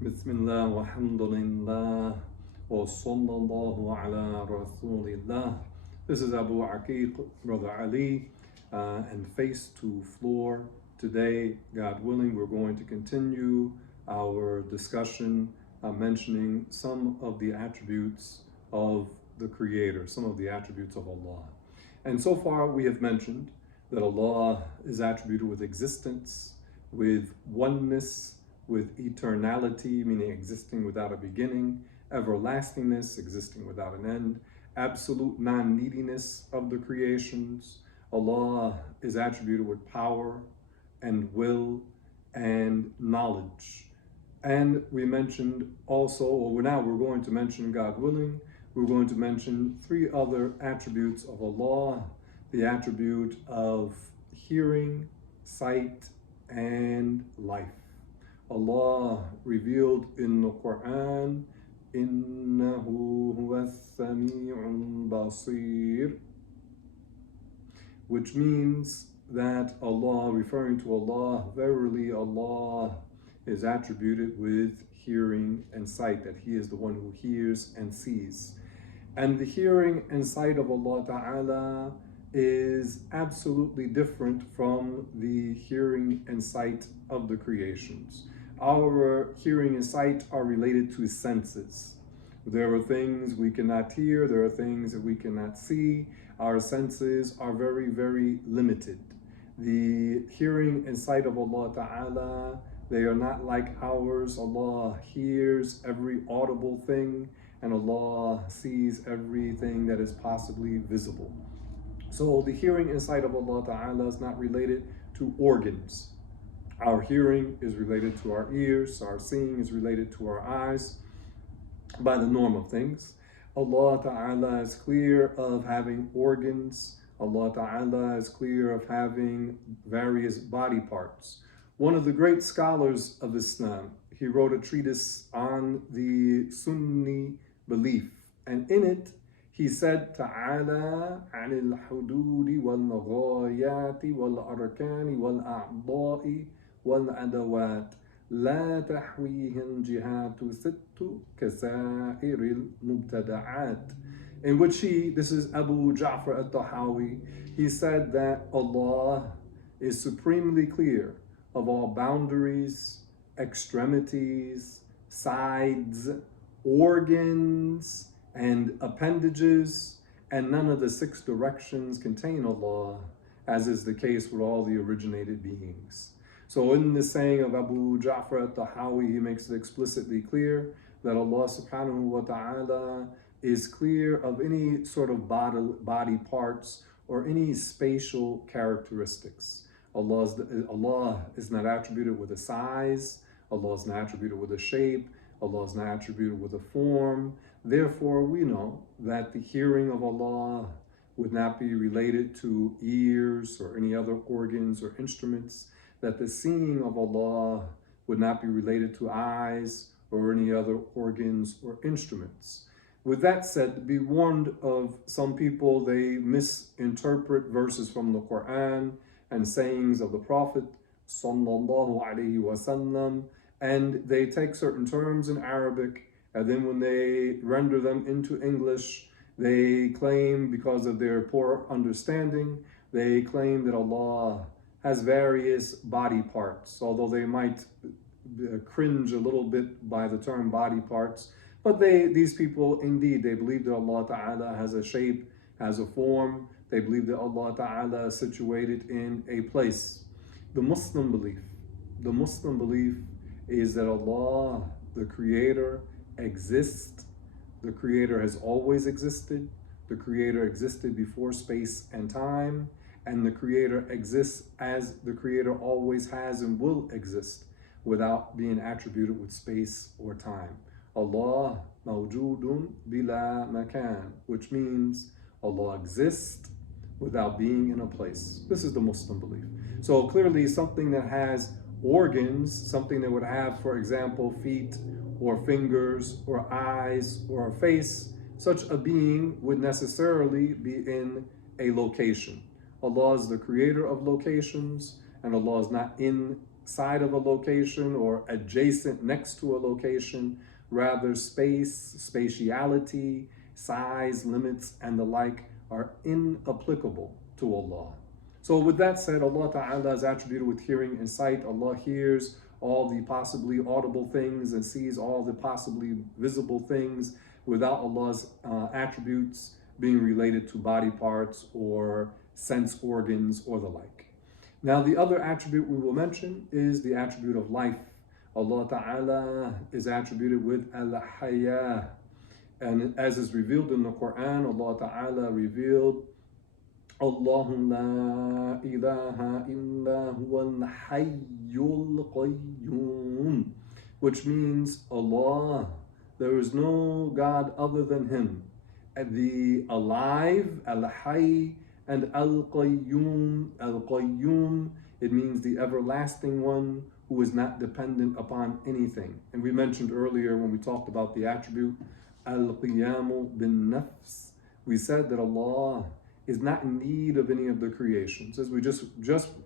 Bismillah walhamdulillah wa sallallahu ala rasulillah. This is Abu Aqiq, Brother Ali, and Face to Floor. Today, God willing, we're going to continue our discussion mentioning some of the attributes of the Creator, some of the attributes of Allah. And so far, we have mentioned that Allah is attributed with existence, with oneness, with eternality, meaning existing without a beginning, everlastingness, existing without an end, absolute non-neediness of the creations. Allah is attributed with power and will and knowledge. And we mentioned also, or now we're going to mention, God willing, we're going to mention three other attributes of Allah: the attribute of hearing, sight, and life. Allah revealed in the Quran, "Innahu huwa sami'un basir," which means that Allah, referring to Allah, verily Allah is attributed with hearing and sight, that He is the one who hears and sees. And the hearing and sight of Allah Ta'ala is absolutely different from the hearing and sight of the creations. Our hearing and sight are related to senses. There are things we cannot hear, there are things that we cannot see. Our senses are very, very limited. The hearing and sight of Allah Ta'ala, they are not like ours. Allah hears every audible thing, and Allah sees everything that is possibly visible. So the hearing and sight of Allah Ta'ala is not related to organs. Our hearing is related to our ears, our seeing is related to our eyes by the norm of things. Allah Ta'ala is clear of having organs. Allah Ta'ala is clear of having various body parts. One of the great scholars of Islam, he wrote a treatise on the Sunni belief, and in it he said, "Ta'ala anil hududi wal ghayati wal arkani wal a'da'i wal adawat la tahwihin jihatu sittu kasairil mubtada'at." In which this is Abu Ja'far al-Tahawi, he said that Allah is supremely clear of all boundaries, extremities, sides, organs, and appendages, and none of the six directions contain Allah, as is the case with all the originated beings. So in the saying of Abu Ja'far al-Tahawi, he makes it explicitly clear that Allah subhanahu wa ta'ala is clear of any sort of body parts or any spatial characteristics. Allah is not attributed with a size. Allah is not attributed with a shape. Allah is not attributed with a form. Therefore, we know that the hearing of Allah would not be related to ears or any other organs or instruments, that the seeing of Allah would not be related to eyes or any other organs or instruments. With that said, be warned of some people, they misinterpret verses from the Quran and sayings of the Prophet sallallahu alaihi wasallam, and they take certain terms in Arabic, and then when they render them into English, they claim, because of their poor understanding, they claim that Allah has various body parts, although they might cringe a little bit by the term body parts. But these people, indeed, they believe that Allah Ta'ala has a shape, has a form. They believe that Allah Ta'ala is situated in a place. The Muslim belief is that Allah, the Creator, exists. The Creator has always existed. The Creator existed before space and time. And the Creator exists as the Creator always has and will exist, without being attributed with space or time. Allah mawjudun bila makan, which means Allah exists without being in a place. This is the Muslim belief. So clearly something that has organs, something that would have, for example, feet or fingers or eyes or a face, such a being would necessarily be in a location. Allah is the creator of locations, and Allah is not in outside of a location or adjacent next to a location. Rather, space, spatiality, size, limits, and the like are inapplicable to Allah. So with that said, Allah Ta'ala is attributed with hearing and sight. Allah hears all the possibly audible things and sees all the possibly visible things without Allah's attributes being related to body parts or sense organs or the like. Now, the other attribute we will mention is the attribute of life. Allah Ta'ala is attributed with al-haya. And as is revealed in the Quran, Allah Ta'ala revealed, Allahu la ilaha illa huwal hayyul qayyum, which means Allah, there is no God other than Him. The alive, al-hayy, and al-qayyum, al-qayyum, it means the everlasting one who is not dependent upon anything. And we mentioned earlier when we talked about the attribute, al-qiyamu bin nafs, we said that Allah is not in need of any of the creations. As we just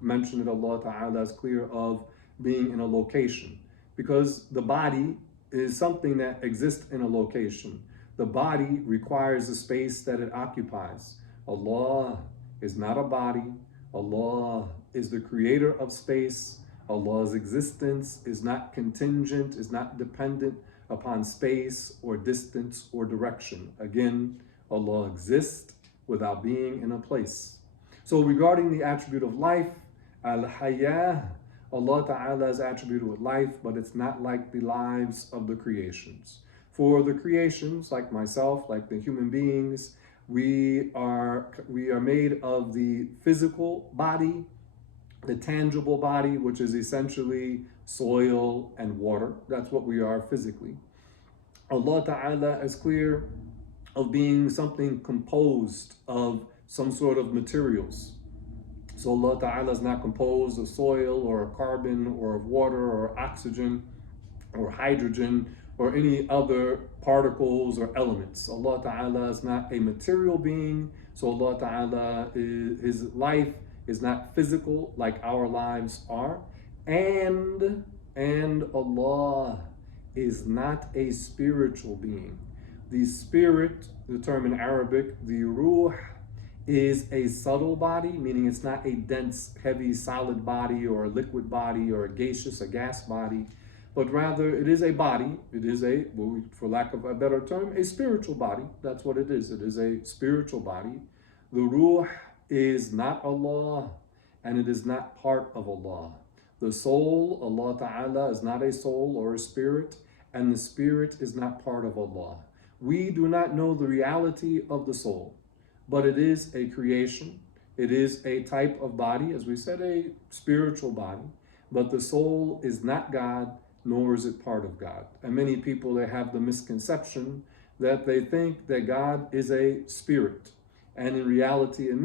mentioned it, Allah Ta'ala is clear of being in a location, because the body is something that exists in a location. The body requires the space that it occupies. Allah is not a body. Allah is the creator of space. Allah's existence is not contingent, is not dependent upon space or distance or direction. Again, Allah exists without being in a place. So regarding the attribute of life, al-hayah, Allah Ta'ala is attributed with life, but it's not like the lives of the creations. For the creations, like myself, like the human beings, we are made of the physical body, the tangible body, which is essentially soil and water. That's what we are physically. Allah Ta'ala is clear of being something composed of some sort of materials. So Allah Ta'ala is not composed of soil or carbon or of water or oxygen or hydrogen or any other particles or elements. Allah Ta'ala is not a material being. So Allah Ta'ala, His life is not physical like our lives are. And Allah is not a spiritual being. The spirit, the term in Arabic, the ruh, is a subtle body, meaning it's not a dense, heavy, solid body or a liquid body or a gaseous, a gas body, but rather it is a body. It is a, for lack of a better term, a spiritual body. That's what it is. It is a spiritual body. The ruh is not Allah, and it is not part of Allah. The soul, Allah Ta'ala, is not a soul or a spirit, and the spirit is not part of Allah. We do not know the reality of the soul, but it is a creation. It is a type of body, as we said, a spiritual body, but the soul is not God, nor is it part of God. And many people, they have the misconception that they think that God is a spirit. And in reality, in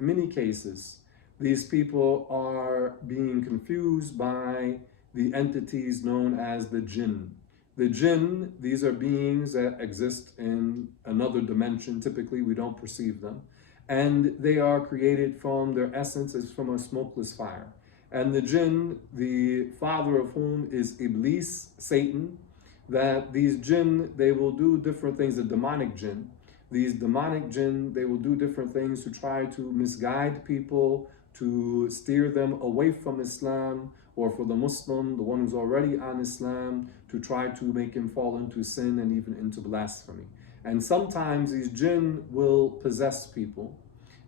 many cases, these people are being confused by the entities known as the jinn. The jinn, these are beings that exist in another dimension. Typically, we don't perceive them. And they are created from, their essence is from a smokeless fire. And the jinn, the father of whom is Iblis, Satan, that these jinn, they will do different things, the demonic jinn. These demonic jinn, they will do different things to try to misguide people, to steer them away from Islam, or for the Muslim, the one who's already on Islam, to try to make him fall into sin and even into blasphemy. And sometimes these jinn will possess people.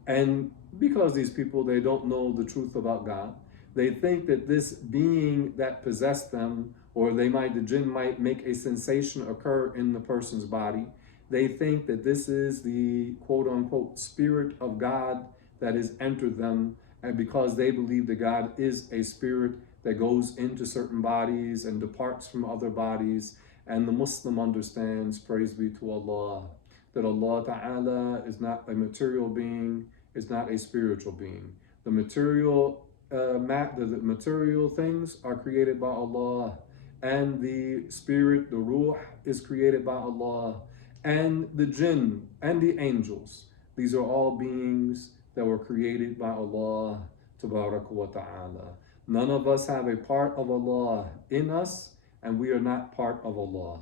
And because these people, they don't know the truth about God, they think that this being that possessed them, or the jinn might make a sensation occur in the person's body. They think that this is the quote unquote spirit of God that has entered them. And because they believe that God is a spirit that goes into certain bodies and departs from other bodies. And the Muslim understands, praise be to Allah, that Allah Ta'ala is not a material being, is not a spiritual being. The material the material things are created by Allah, and the spirit, the ruh, is created by Allah, and the jinn and the angels. These are all beings that were created by Allah Tabaraka wa Ta'ala. None of us have a part of Allah in us, and we are not part of Allah.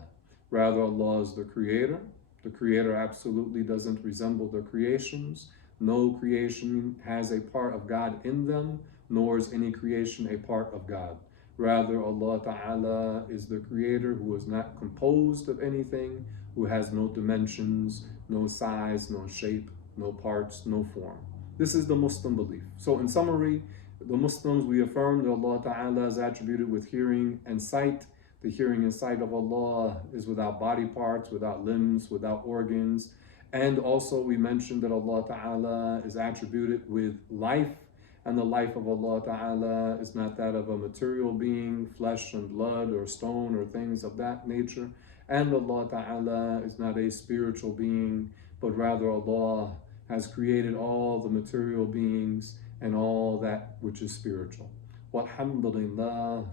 Rather, Allah is the creator. The creator absolutely doesn't resemble the creations. No creation has a part of God in them, nor is any creation a part of God. Rather, Allah Ta'ala is the creator who is not composed of anything, who has no dimensions, no size, no shape, no parts, no form. This is the Muslim belief. So in summary, the Muslims, we affirm that Allah Ta'ala is attributed with hearing and sight. The hearing and sight of Allah is without body parts, without limbs, without organs. And also we mentioned that Allah Ta'ala is attributed with life, and the life of Allah Ta'ala is not that of a material being, flesh and blood or stone or things of that nature. And Allah Ta'ala is not a spiritual being, but rather Allah has created all the material beings and all that which is spiritual. Walhamdulillah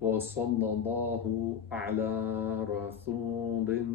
wa sallallahu ala rasulillah.